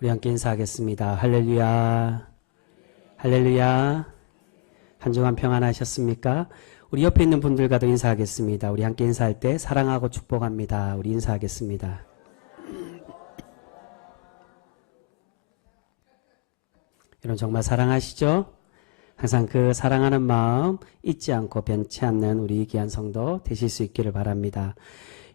우리 함께 인사하겠습니다. 할렐루야. 할렐루야. 한 주간 평안하셨습니까? 우리 옆에 있는 분들과도 인사하겠습니다. 우리 함께 인사할 때 사랑하고 축복합니다. 우리 인사하겠습니다. 여러분 정말 사랑하시죠? 항상 그 사랑하는 마음 잊지 않고 변치 않는 우리 귀한 성도 되실 수 있기를 바랍니다.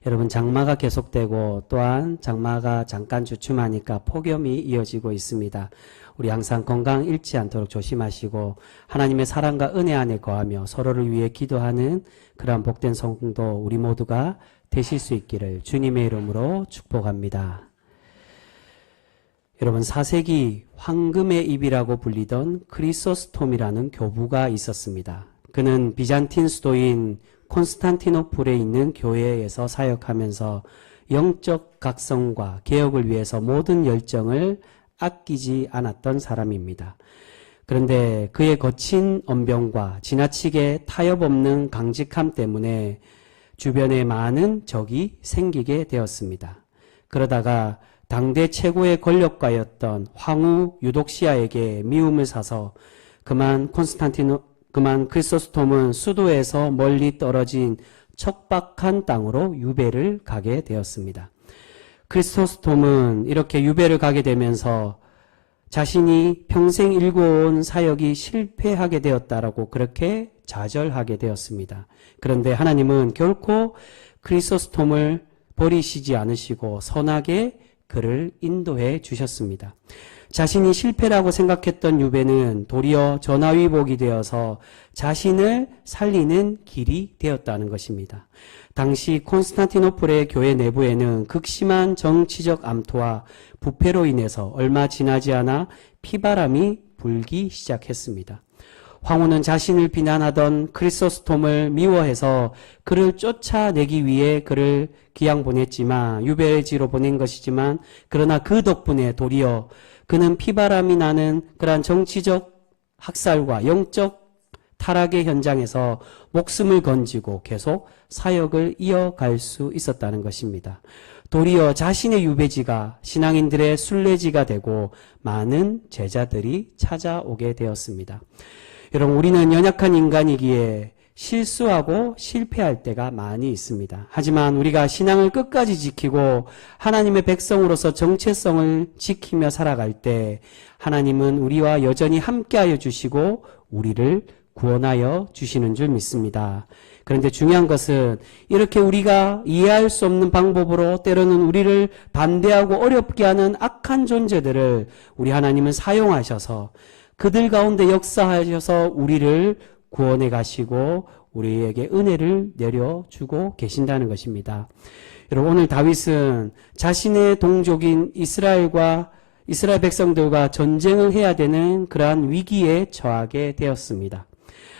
여러분 장마가 계속되고 또한 장마가 잠깐 주춤하니까 폭염이 이어지고 있습니다. 우리 항상 건강 잃지 않도록 조심하시고 하나님의 사랑과 은혜 안에 거하며 서로를 위해 기도하는 그러한 복된 성도 우리 모두가 되실 수 있기를 주님의 이름으로 축복합니다. 여러분 4세기 황금의 입이라고 불리던 크리소스톰이라는 교부가 있었습니다. 그는 비잔틴 수도인 콘스탄티노플에 있는 교회에서 사역하면서 영적 각성과 개혁을 위해서 모든 열정을 아끼지 않았던 사람입니다. 그런데 그의 거친 언변과 지나치게 타협 없는 강직함 때문에 주변에 많은 적이 생기게 되었습니다. 그러다가 당대 최고의 권력가였던 황후 유독시아에게 미움을 사서 그만 크리소스톰은 수도에서 멀리 떨어진 척박한 땅으로 유배를 가게 되었습니다. 크리소스톰은 이렇게 유배를 가게 되면서 자신이 평생 일궈온 사역이 실패하게 되었다라고 그렇게 좌절하게 되었습니다. 그런데 하나님은 결코 크리소스톰을 버리시지 않으시고 선하게 그를 인도해 주셨습니다. 자신이 실패라고 생각했던 유배는 도리어 전화위복이 되어서 자신을 살리는 길이 되었다는 것입니다. 당시 콘스탄티노플의 교회 내부에는 극심한 정치적 암투와 부패로 인해서 얼마 지나지 않아 피바람이 불기 시작했습니다. 황후는 자신을 비난하던 크리소스톰을 미워해서 그를 쫓아내기 위해 그를 귀양 보냈지만 유배지로 보낸 것이지만 그러나 그 덕분에 도리어 그는 피바람이 나는 그러한 정치적 학살과 영적 타락의 현장에서 목숨을 건지고 계속 사역을 이어갈 수 있었다는 것입니다. 도리어 자신의 유배지가 신앙인들의 순례지가 되고 많은 제자들이 찾아오게 되었습니다. 여러분 우리는 연약한 인간이기에 실수하고 실패할 때가 많이 있습니다. 하지만 우리가 신앙을 끝까지 지키고 하나님의 백성으로서 정체성을 지키며 살아갈 때 하나님은 우리와 여전히 함께하여 주시고 우리를 구원하여 주시는 줄 믿습니다. 그런데 중요한 것은 이렇게 우리가 이해할 수 없는 방법으로 때로는 우리를 반대하고 어렵게 하는 악한 존재들을 우리 하나님은 사용하셔서 그들 가운데 역사하셔서 우리를 구원해 가시고 우리에게 은혜를 내려주고 계신다는 것입니다. 여러분 오늘 다윗은 자신의 동족인 이스라엘 백성들과 전쟁을 해야 되는 그러한 위기에 처하게 되었습니다.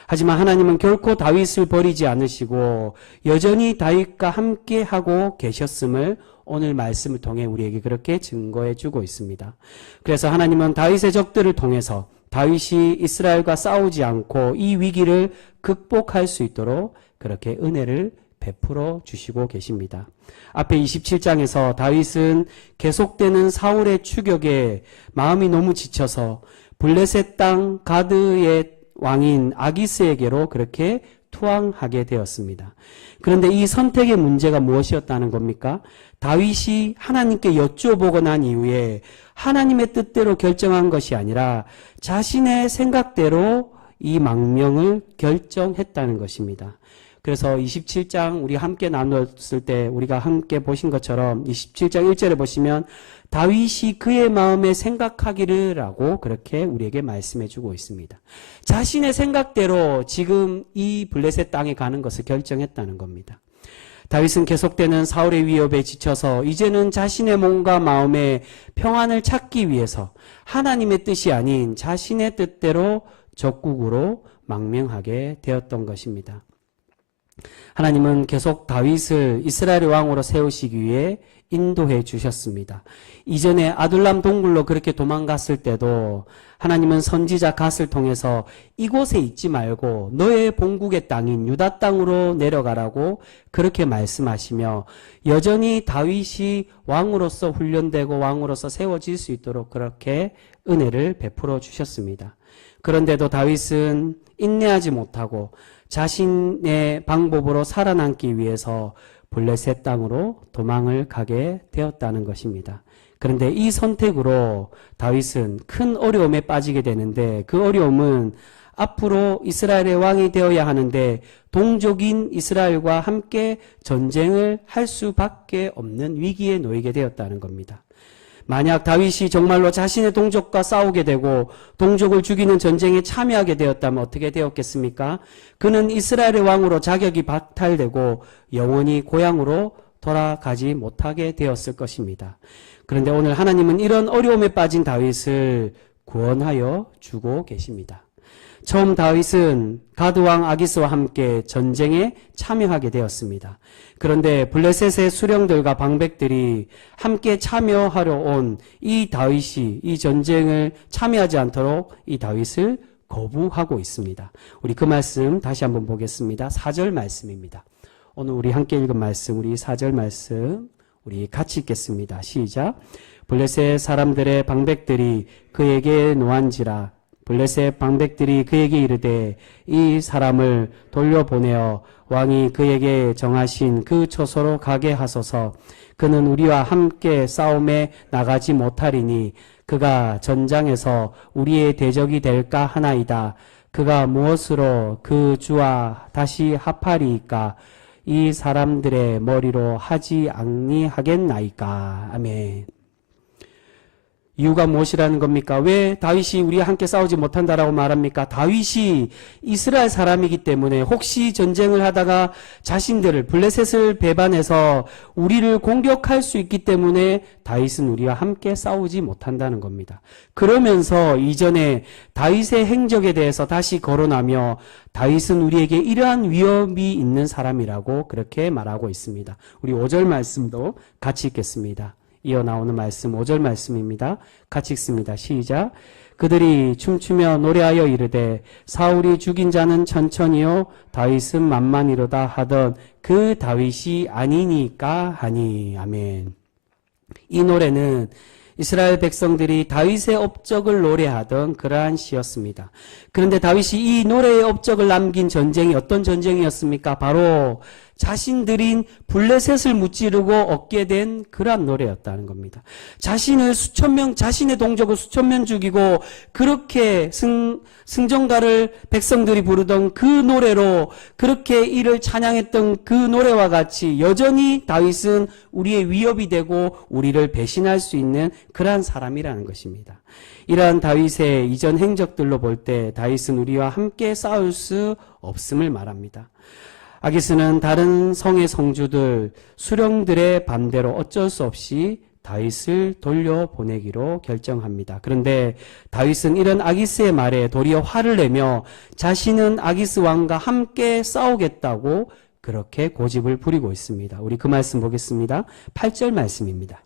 하지만 하나님은 결코 다윗을 버리지 않으시고 여전히 다윗과 함께 하고 계셨음을 오늘 말씀을 통해 우리에게 그렇게 증거해 주고 있습니다. 그래서 하나님은 다윗의 적들을 통해서 다윗이 이스라엘과 싸우지 않고 이 위기를 극복할 수 있도록 그렇게 은혜를 베풀어 주시고 계십니다. 앞에 27장에서 다윗은 계속되는 사울의 추격에 마음이 너무 지쳐서 블레셋 땅 가드의 왕인 아기스에게로 그렇게 투항하게 되었습니다. 그런데 이 선택의 문제가 무엇이었다는 겁니까? 다윗이 하나님께 여쭈어보고 난 이후에 하나님의 뜻대로 결정한 것이 아니라 자신의 생각대로 이 망명을 결정했다는 것입니다. 그래서 27장 우리 함께 나눴을 때 우리가 함께 보신 것처럼 27장 1절에 보시면 다윗이 그의 마음에 생각하기를 라고 그렇게 우리에게 말씀해 주고 있습니다. 자신의 생각대로 지금 이 블레셋 땅에 가는 것을 결정했다는 겁니다. 다윗은 계속되는 사울의 위협에 지쳐서 이제는 자신의 몸과 마음의 평안을 찾기 위해서 하나님의 뜻이 아닌 자신의 뜻대로 적국으로 망명하게 되었던 것입니다. 하나님은 계속 다윗을 이스라엘의 왕으로 세우시기 위해 인도해 주셨습니다. 이전에 아둘람 동굴로 그렇게 도망갔을 때도 하나님은 선지자 갓을 통해서 이곳에 있지 말고 너의 본국의 땅인 유다 땅으로 내려가라고 그렇게 말씀하시며 여전히 다윗이 왕으로서 훈련되고 왕으로서 세워질 수 있도록 그렇게 은혜를 베풀어 주셨습니다. 그런데도 다윗은 인내하지 못하고 자신의 방법으로 살아남기 위해서 블레셋 땅으로 도망을 가게 되었다는 것입니다. 그런데 이 선택으로 다윗은 큰 어려움에 빠지게 되는데 그 어려움은 앞으로 이스라엘의 왕이 되어야 하는데 동족인 이스라엘과 함께 전쟁을 할 수밖에 없는 위기에 놓이게 되었다는 겁니다. 만약 다윗이 정말로 자신의 동족과 싸우게 되고 동족을 죽이는 전쟁에 참여하게 되었다면 어떻게 되었겠습니까? 그는 이스라엘의 왕으로 자격이 박탈되고 영원히 고향으로 돌아가지 못하게 되었을 것입니다. 그런데 오늘 하나님은 이런 어려움에 빠진 다윗을 구원하여 주고 계십니다. 처음 다윗은 가드왕 아기스와 함께 전쟁에 참여하게 되었습니다. 그런데 블레셋의 수령들과 방백들이 함께 참여하러 온 이 다윗이 이 전쟁을 참여하지 않도록 이 다윗을 거부하고 있습니다. 우리 그 말씀 다시 한번 보겠습니다. 4절 말씀입니다. 오늘 우리 함께 읽은 말씀, 우리 4절 말씀 우리 같이 읽겠습니다. 시작. 블레셋 사람들의 방백들이 그에게 노한지라 블레셋 방백들이 그에게 이르되 이 사람을 돌려보내어 왕이 그에게 정하신 그 처소로 가게 하소서. 그는 우리와 함께 싸움에 나가지 못하리니 그가 전장에서 우리의 대적이 될까 하나이다. 그가 무엇으로 그 주와 다시 합하리이까? 이 사람들의 머리로 하지 아니하겠나이까? 아멘. 이유가 무엇이라는 겁니까? 왜 다윗이 우리와 함께 싸우지 못한다라고 말합니까? 다윗이 이스라엘 사람이기 때문에 혹시 전쟁을 하다가 자신들을 블레셋을 배반해서 우리를 공격할 수 있기 때문에 다윗은 우리와 함께 싸우지 못한다는 겁니다. 그러면서 이전에 다윗의 행적에 대해서 다시 거론하며 다윗은 우리에게 이러한 위협이 있는 사람이라고 그렇게 말하고 있습니다. 우리 5절 말씀도 같이 읽겠습니다. 이어 나오는 말씀 5절 말씀입니다. 같이 읽습니다. 시작. 그들이 춤추며 노래하여 이르되 사울이 죽인 자는 천천히요 다윗은 만만이로다 하던 그 다윗이 아니니까 하니. 아멘. 이 노래는 이스라엘 백성들이 다윗의 업적을 노래하던 그러한 시였습니다. 그런데 다윗이 이 노래의 업적을 남긴 전쟁이 어떤 전쟁이었습니까? 바로 자신들인 블레셋을 무찌르고 얻게 된 그러한 노래였다는 겁니다. 자신을 수천명, 자신의 동족을 수천명 죽이고 그렇게 승전가를 백성들이 부르던 그 노래로 그렇게 이를 찬양했던 그 노래와 같이 여전히 다윗은 우리의 위협이 되고 우리를 배신할 수 있는 그러한 사람이라는 것입니다. 이러한 다윗의 이전 행적들로 볼 때 다윗은 우리와 함께 싸울 수 없음을 말합니다. 아기스는 다른 성의 성주들, 수령들의 반대로 어쩔 수 없이 다윗을 돌려보내기로 결정합니다. 그런데 다윗은 이런 아기스의 말에 도리어 화를 내며 자신은 아기스 왕과 함께 싸우겠다고 그렇게 고집을 부리고 있습니다. 우리 그 말씀 보겠습니다. 8절 말씀입니다.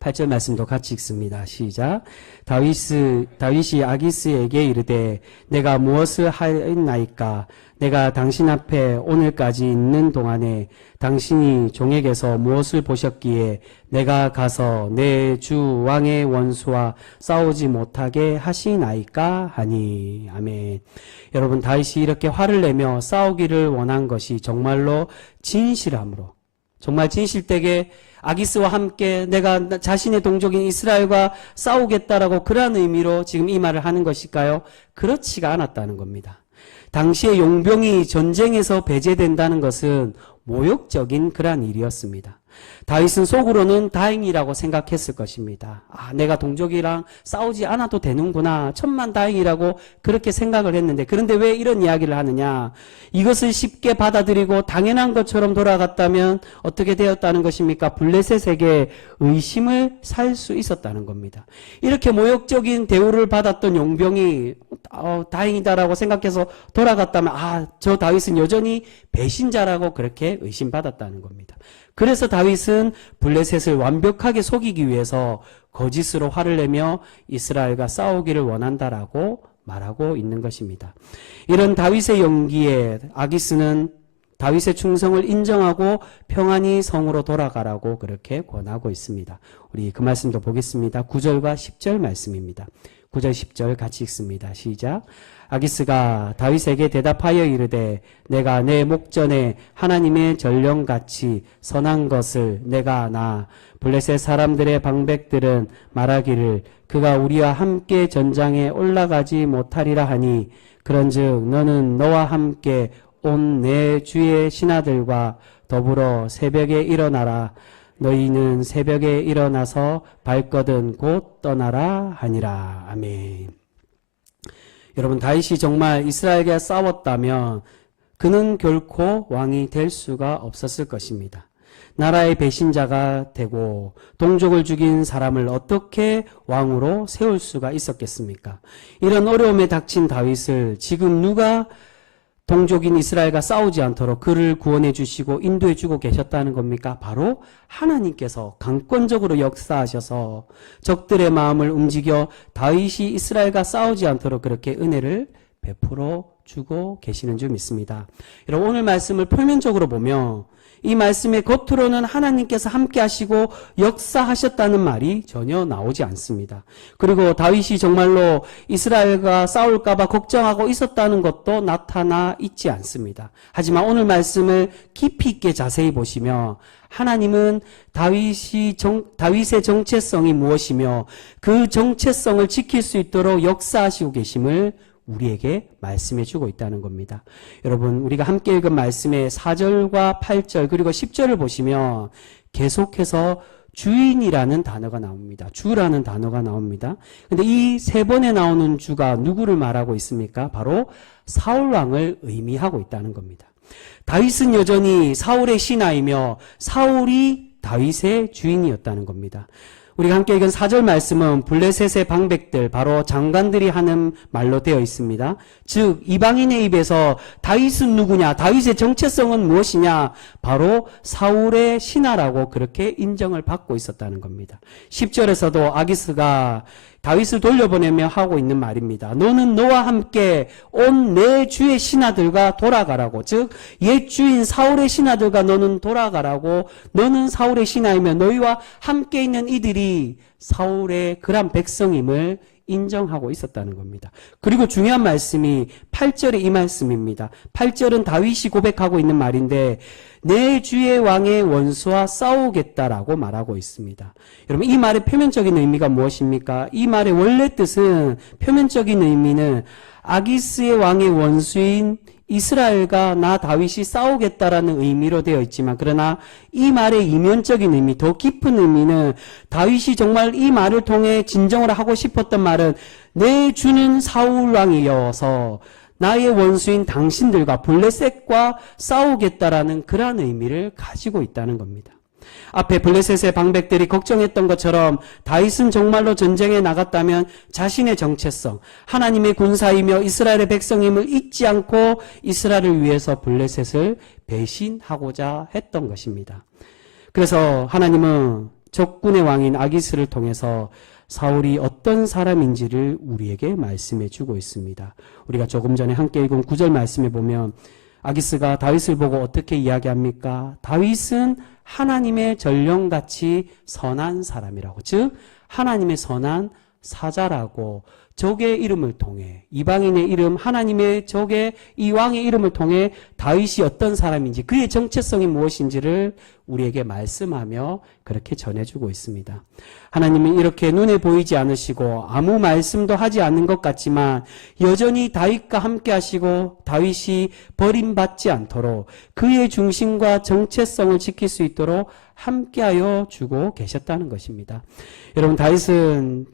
8절 말씀도 같이 읽습니다. 시작. 다윗이 아기스에게 이르되 내가 무엇을 하였나이까? 내가 당신 앞에 오늘까지 있는 동안에 당신이 종에게서 무엇을 보셨기에 내가 가서 내 주 왕의 원수와 싸우지 못하게 하시나이까? 하니. 아멘. 여러분, 다윗이 이렇게 화를 내며 싸우기를 원한 것이 정말로 진실함으로, 정말 진실되게 아기스와 함께 내가 자신의 동족인 이스라엘과 싸우겠다라고 그러한 의미로 지금 이 말을 하는 것일까요? 그렇지가 않았다는 겁니다. 당시에 용병이 전쟁에서 배제된다는 것은 모욕적인 그러한 일이었습니다. 다윗은 속으로는 다행이라고 생각했을 것입니다. 아, 내가 동족이랑 싸우지 않아도 되는구나. 천만다행이라고 그렇게 생각을 했는데, 그런데 왜 이런 이야기를 하느냐? 이것을 쉽게 받아들이고 당연한 것처럼 돌아갔다면 어떻게 되었다는 것입니까? 블레셋에게 의심을 살 수 있었다는 겁니다. 이렇게 모욕적인 대우를 받았던 용병이 다행이다라고 생각해서 돌아갔다면 저 다윗은 여전히 배신자라고 그렇게 의심받았다는 겁니다. 그래서 다윗은 블레셋을 완벽하게 속이기 위해서 거짓으로 화를 내며 이스라엘과 싸우기를 원한다라고 말하고 있는 것입니다. 이런 다윗의 용기에 아기스는 다윗의 충성을 인정하고 평안히 성으로 돌아가라고 그렇게 권하고 있습니다. 우리 그 말씀도 보겠습니다. 9절과 10절 말씀입니다. 9절 10절 같이 읽습니다. 시작. 아기스가 다윗에게 대답하여 이르되 내가 내 목전에 하나님의 전령같이 선한 것을 내가 아나 블레셋 사람들의 방백들은 말하기를 그가 우리와 함께 전장에 올라가지 못하리라 하니 그런즉 너는 너와 함께 온 내 주의 신하들과 더불어 새벽에 일어나라. 너희는 새벽에 일어나서 발거든 곧 떠나라 하니라. 아멘. 여러분, 다윗이 정말 이스라엘과 싸웠다면 그는 결코 왕이 될 수가 없었을 것입니다. 나라의 배신자가 되고 동족을 죽인 사람을 어떻게 왕으로 세울 수가 있었겠습니까? 이런 어려움에 닥친 다윗을 지금 누가 동족인 이스라엘과 싸우지 않도록 그를 구원해 주시고 인도해 주고 계셨다는 겁니까? 바로 하나님께서 강권적으로 역사하셔서 적들의 마음을 움직여 다윗이 이스라엘과 싸우지 않도록 그렇게 은혜를 베풀어 주고 계시는 줄 믿습니다. 여러분, 오늘 말씀을 표면적으로 보면 이 말씀의 겉으로는 하나님께서 함께 하시고 역사하셨다는 말이 전혀 나오지 않습니다. 그리고 다윗이 정말로 이스라엘과 싸울까봐 걱정하고 있었다는 것도 나타나 있지 않습니다. 하지만 오늘 말씀을 깊이 있게 자세히 보시면 하나님은 다윗의 정체성이 무엇이며 그 정체성을 지킬 수 있도록 역사하시고 계심을 우리에게 말씀해 주고 있다는 겁니다. 여러분, 우리가 함께 읽은 말씀의 4절과 8절 그리고 10절을 보시면 계속해서 주인이라는 단어가 나옵니다. 주라는 단어가 나옵니다. 근데 이 세 번에 나오는 주가 누구를 말하고 있습니까? 바로 사울왕을 의미하고 있다는 겁니다. 다윗은 여전히 사울의 신하이며 사울이 다윗의 주인이었다는 겁니다. 우리가 함께 읽은 4절 말씀은 블레셋의 방백들, 바로 장관들이 하는 말로 되어 있습니다. 즉 이방인의 입에서 다윗은 누구냐, 다윗의 정체성은 무엇이냐, 바로 사울의 신하라고 그렇게 인정을 받고 있었다는 겁니다. 10절에서도 아기스가 다윗을 돌려보내며 하고 있는 말입니다. 너는 너와 함께 온 내 주의 신하들과 돌아가라고. 즉 옛 주인 사울의 신하들과 너는 돌아가라고. 너는 사울의 신하이며 너희와 함께 있는 이들이 사울의 그런 백성임을 인정하고 있었다는 겁니다. 그리고 중요한 말씀이 8절의 이 말씀입니다. 8절은 다윗이 고백하고 있는 말인데 내 주의 왕의 원수와 싸우겠다라고 말하고 있습니다. 여러분, 이 말의 표면적인 의미가 무엇입니까? 이 말의 원래 뜻은, 표면적인 의미는 아기스의 왕의 원수인 이스라엘과 나 다윗이 싸우겠다라는 의미로 되어 있지만, 그러나 이 말의 이면적인 의미, 더 깊은 의미는 다윗이 정말 이 말을 통해 진정으로 하고 싶었던 말은 내 주는 사울 왕이어서 나의 원수인 당신들과 블레셋과 싸우겠다라는 그러한 의미를 가지고 있다는 겁니다. 앞에 블레셋의 방백들이 걱정했던 것처럼 다윗은 정말로 전쟁에 나갔다면 자신의 정체성, 하나님의 군사이며 이스라엘의 백성임을 잊지 않고 이스라엘을 위해서 블레셋을 배신하고자 했던 것입니다. 그래서 하나님은 적군의 왕인 아기스를 통해서 사울이 어떤 사람인지를 우리에게 말씀해 주고 있습니다. 우리가 조금 전에 함께 읽은 9절 말씀에 보면 아기스가 다윗을 보고 어떻게 이야기합니까? 다윗은 하나님의 전령같이 선한 사람이라고, 즉 하나님의 선한 사자라고, 적의 이름을 통해, 이방인의 이름, 하나님의 적의 이 왕의 이름을 통해 다윗이 어떤 사람인지, 그의 정체성이 무엇인지를 우리에게 말씀하며 그렇게 전해주고 있습니다. 하나님은 이렇게 눈에 보이지 않으시고 아무 말씀도 하지 않는 것 같지만 여전히 다윗과 함께 하시고 다윗이 버림받지 않도록 그의 중심과 정체성을 지킬 수 있도록 함께하여 주고 계셨다는 것입니다. 여러분, 다윗은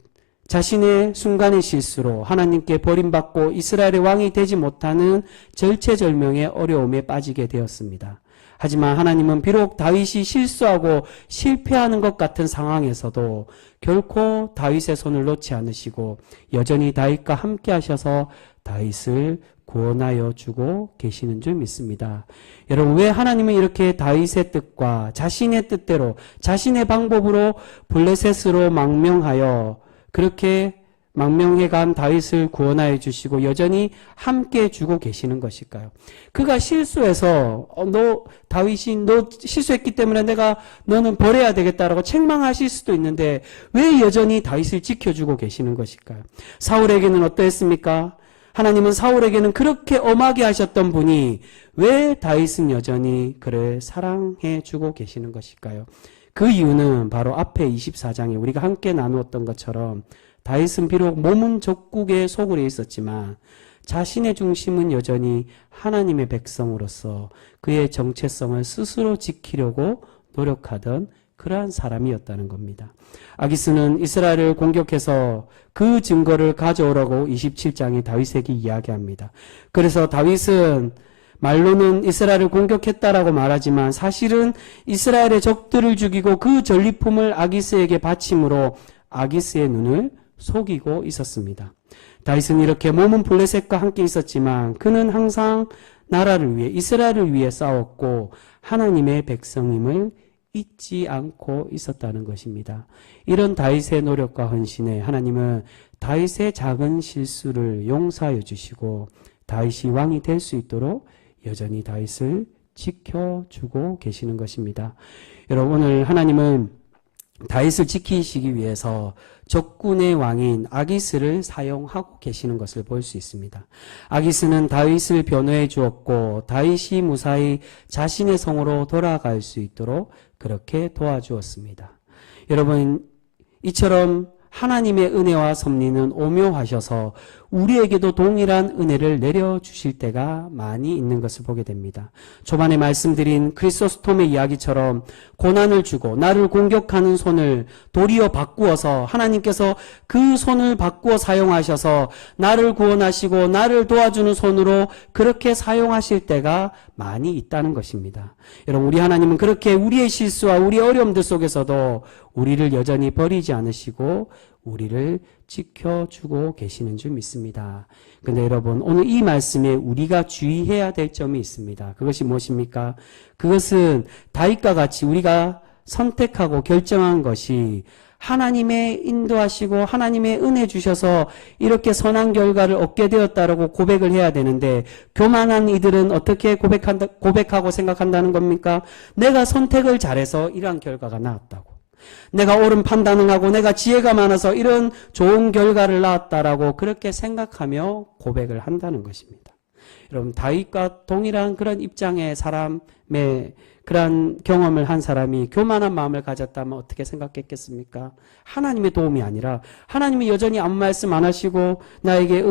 자신의 순간의 실수로 하나님께 버림받고 이스라엘의 왕이 되지 못하는 절체절명의 어려움에 빠지게 되었습니다. 하지만 하나님은 비록 다윗이 실수하고 실패하는 것 같은 상황에서도 결코 다윗의 손을 놓지 않으시고 여전히 다윗과 함께 하셔서 다윗을 구원하여 주고 계시는 줄 믿습니다. 여러분, 왜 하나님은 이렇게 다윗의 뜻과 자신의 뜻대로 자신의 방법으로 블레셋으로 망명하여 그렇게 망명해간 다윗을 구원하여 주시고 여전히 함께 주고 계시는 것일까요? 그가 실수해서 다윗이 너 실수했기 때문에 내가 너는 버려야 되겠다라고 책망하실 수도 있는데 왜 여전히 다윗을 지켜주고 계시는 것일까요? 사울에게는 어떠했습니까? 하나님은 사울에게는 그렇게 엄하게 하셨던 분이 왜 다윗은 여전히 그를 사랑해 주고 계시는 것일까요? 그 이유는 바로 앞에 24장에 우리가 함께 나누었던 것처럼 다윗은 비록 몸은 적국의 소굴에 있었지만 자신의 중심은 여전히 하나님의 백성으로서 그의 정체성을 스스로 지키려고 노력하던 그러한 사람이었다는 겁니다. 아기스는 이스라엘을 공격해서 그 증거를 가져오라고 27장에 다윗에게 이야기합니다. 그래서 다윗은 말로는 이스라엘을 공격했다라고 말하지만 사실은 이스라엘의 적들을 죽이고 그 전리품을 아기스에게 바침으로 아기스의 눈을 속이고 있었습니다. 다윗은 이렇게 몸은 블레셋과 함께 있었지만 그는 항상 나라를 위해 이스라엘을 위해 싸웠고 하나님의 백성임을 잊지 않고 있었다는 것입니다. 이런 다윗의 노력과 헌신에 하나님은 다윗의 작은 실수를 용서하여 주시고 다윗이 왕이 될 수 있도록 여전히 다윗을 지켜주고 계시는 것입니다. 여러분, 오늘 하나님은 다윗을 지키시기 위해서 적군의 왕인 아기스를 사용하고 계시는 것을 볼 수 있습니다. 아기스는 다윗을 변호해 주었고 다윗이 무사히 자신의 성으로 돌아갈 수 있도록 그렇게 도와주었습니다. 여러분, 이처럼 하나님의 은혜와 섭리는 오묘하셔서 우리에게도 동일한 은혜를 내려주실 때가 많이 있는 것을 보게 됩니다. 초반에 말씀드린 크리소스톰의 이야기처럼 고난을 주고 나를 공격하는 손을 도리어 바꾸어서 하나님께서 그 손을 바꾸어 사용하셔서 나를 구원하시고 나를 도와주는 손으로 그렇게 사용하실 때가 많이 있다는 것입니다. 여러분, 우리 하나님은 그렇게 우리의 실수와 우리의 어려움들 속에서도 우리를 여전히 버리지 않으시고 우리를 지켜주고 계시는 줄 믿습니다. 그런데 여러분, 오늘 이 말씀에 우리가 주의해야 될 점이 있습니다. 그것이 무엇입니까? 그것은 다윗과 같이 우리가 선택하고 결정한 것이 하나님의 인도하시고 하나님의 은혜 주셔서 이렇게 선한 결과를 얻게 되었다라고 고백을 해야 되는데 교만한 이들은 어떻게 고백하고 생각한다는 겁니까? 내가 선택을 잘해서 이러한 결과가 나왔다고. 내가 옳은 판단을 하고 내가 지혜가 많아서 이런 좋은 결과를 낳았다라고 그렇게 생각하며 고백을 한다는 것입니다. 여러분, 다윗과 동일한 그런 입장의 사람의 그런 경험을 한 사람이 교만한 마음을 가졌다면 어떻게 생각했겠습니까? 하나님의 도움이 아니라 하나님이 여전히 아무 말씀 안 하시고 나에게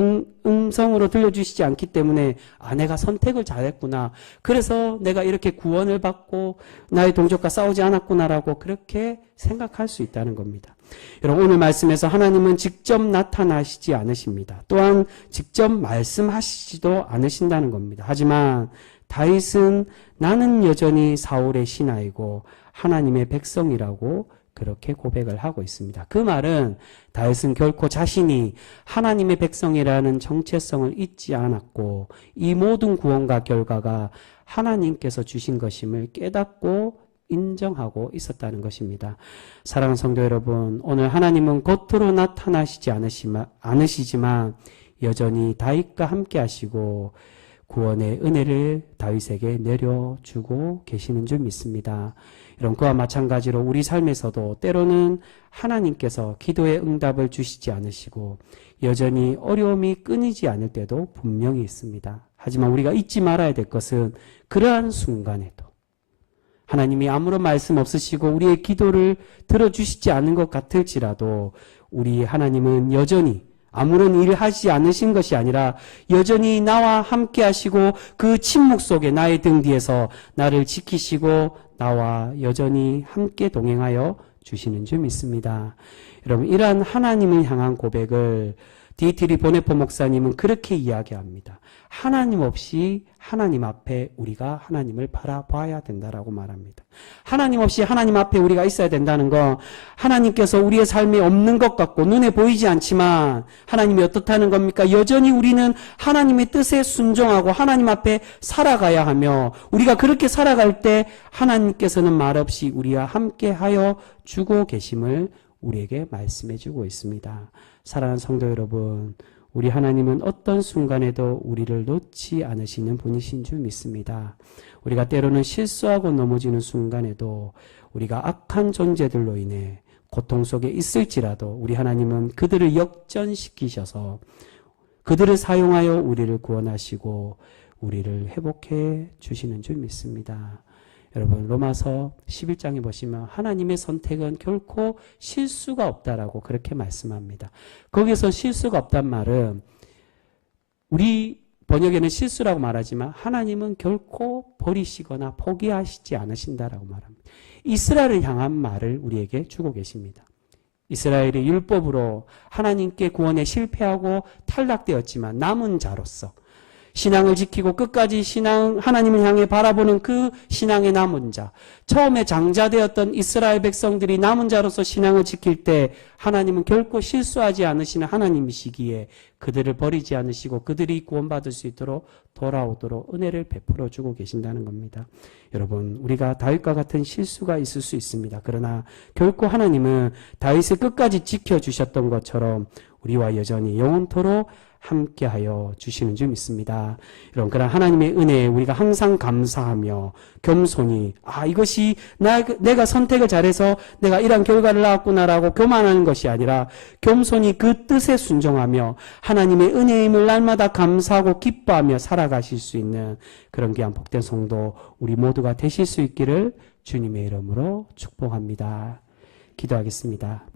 음성으로 들려주시지 않기 때문에 내가 선택을 잘했구나. 그래서 내가 이렇게 구원을 받고 나의 동족과 싸우지 않았구나라고 그렇게 생각할 수 있다는 겁니다. 여러분, 오늘 말씀에서 하나님은 직접 나타나시지 않으십니다. 또한 직접 말씀하시지도 않으신다는 겁니다. 하지만 다윗은 나는 여전히 사울의 신하이고 하나님의 백성이라고 그렇게 고백을 하고 있습니다. 그 말은 다윗은 결코 자신이 하나님의 백성이라는 정체성을 잊지 않았고 이 모든 구원과 결과가 하나님께서 주신 것임을 깨닫고 인정하고 있었다는 것입니다. 사랑하는 성도 여러분, 오늘 하나님은 겉으로 나타나시지 않으시지만 여전히 다윗과 함께 하시고 구원의 은혜를 다윗에게 내려주고 계시는 줄 믿습니다. 여러분, 그와 마찬가지로 우리 삶에서도 때로는 하나님께서 기도의 응답을 주시지 않으시고 여전히 어려움이 끊이지 않을 때도 분명히 있습니다. 하지만 우리가 잊지 말아야 될 것은 그러한 순간에도 하나님이 아무런 말씀 없으시고 우리의 기도를 들어주시지 않은 것 같을지라도 우리 하나님은 여전히 아무런 일을 하지 않으신 것이 아니라 여전히 나와 함께 하시고 그 침묵 속에 나의 등 뒤에서 나를 지키시고 나와 여전히 함께 동행하여 주시는 줄 믿습니다. 여러분, 이러한 하나님을 향한 고백을 디트리 보네포 목사님은 그렇게 이야기합니다. 하나님 없이 하나님 앞에 우리가 하나님을 바라봐야 된다라고 말합니다. 하나님 없이 하나님 앞에 우리가 있어야 된다는 건 하나님께서 우리의 삶에 없는 것 같고 눈에 보이지 않지만 하나님이 어떻다는 겁니까? 여전히 우리는 하나님의 뜻에 순종하고 하나님 앞에 살아가야 하며 우리가 그렇게 살아갈 때 하나님께서는 말없이 우리와 함께하여 주고 계심을 우리에게 말씀해 주고 있습니다. 사랑하는 성도 여러분, 우리 하나님은 어떤 순간에도 우리를 놓지 않으시는 분이신 줄 믿습니다. 우리가 때로는 실수하고 넘어지는 순간에도 우리가 악한 존재들로 인해 고통 속에 있을지라도 우리 하나님은 그들을 역전시키셔서 그들을 사용하여 우리를 구원하시고 우리를 회복해 주시는 줄 믿습니다. 여러분, 로마서 11장에 보시면 하나님의 선택은 결코 실수가 없다라고 그렇게 말씀합니다. 거기서 실수가 없단 말은 우리 번역에는 실수라고 말하지만 하나님은 결코 버리시거나 포기하시지 않으신다라고 말합니다. 이스라엘을 향한 말을 우리에게 주고 계십니다. 이스라엘이 율법으로 하나님께 구원에 실패하고 탈락되었지만 남은 자로서 신앙을 지키고 끝까지 하나님을 향해 바라보는 그 신앙의 남은 자, 처음에 장자되었던 이스라엘 백성들이 남은 자로서 신앙을 지킬 때 하나님은 결코 실수하지 않으시는 하나님이시기에 그들을 버리지 않으시고 그들이 구원받을 수 있도록 돌아오도록 은혜를 베풀어 주고 계신다는 겁니다. 여러분, 우리가 다윗과 같은 실수가 있을 수 있습니다. 그러나 결코 하나님은 다윗을 끝까지 지켜주셨던 것처럼 우리와 여전히 영원토록 함께하여 주시는 줄 믿습니다. 여러분, 그런 하나님의 은혜에 우리가 항상 감사하며 겸손히 이것이 내가 선택을 잘해서 내가 이런 결과를 낳았구나라고 교만하는 것이 아니라 겸손히 그 뜻에 순종하며 하나님의 은혜임을 날마다 감사하고 기뻐하며 살아가실 수 있는 그런 귀한 복된 성도 우리 모두가 되실 수 있기를 주님의 이름으로 축복합니다. 기도하겠습니다.